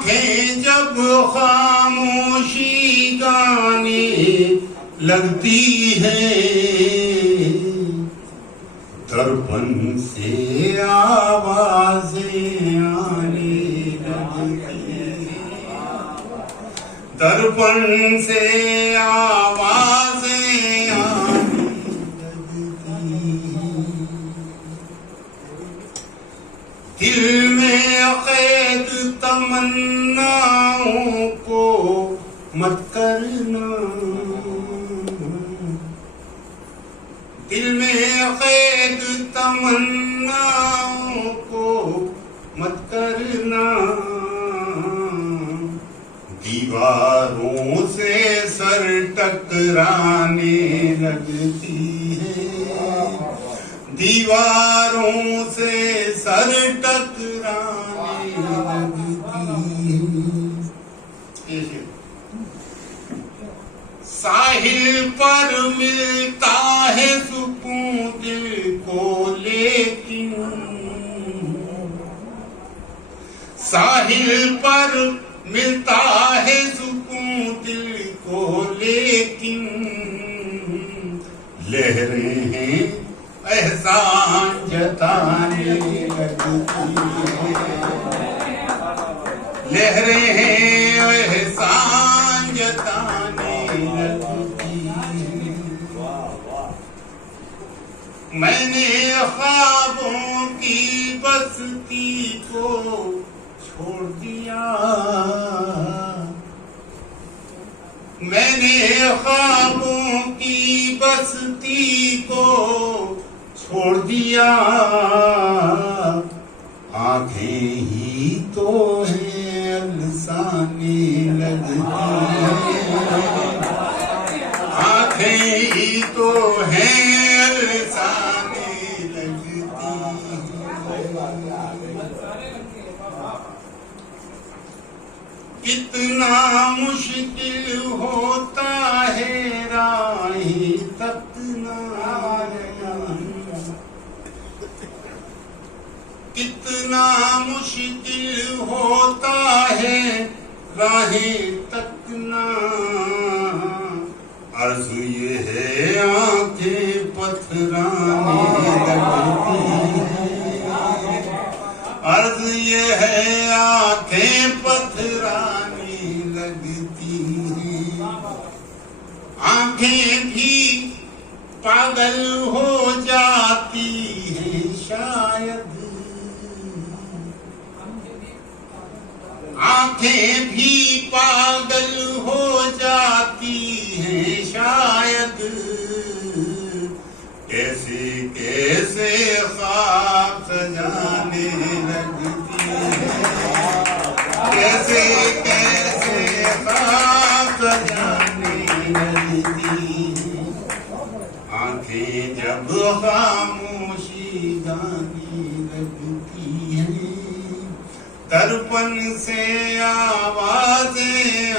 आंखें जब खामोशी गाने लगती है, दर्पण से आवाजें आने लगती है, दर्पण से आवाजें आने लगती है। दिल में कैद तमन्नाओं को मत करना, दिल में कैद तमन्नाओं को मत करना, दीवारों से सर टकराने लगती है, दीवारों से सर टकराने लगती है। साहिल पर मिलता है सुकून दिल को, लेकिन साहिल पर मिलता है सुकून दिल को, लेकिन लहरें हैं एहसान जताने लगती है, लहरें हैं एहसान जताने लगती है। मैंने ख्वाबों की बस्ती को छोड़ दिया, मैंने ख्वाबों की बस्ती को छोड़ दिया, आंखें ही तो हैं अलसाने लगती है, आंखें ही तो हैं अलसाने लगती है। कितना मुश्किल होता है राहें तकना, कितना मुश्किल होता है राहें तकना, अर्ज ये है आंखें पथराने लगती है, अर्ज ये है आंखें पथराने लगती है। आंखें भी पागल हो जाती हैं शायद, आंखें भी पागल हो जाती हैं शायद, कैसे कैसे ख्वाब सजाने लगती है, कैसे कैसे ख्वाब सजाने लगती है। आंखें जब खामोशी गाने लगती है, दर्पण से आवाजें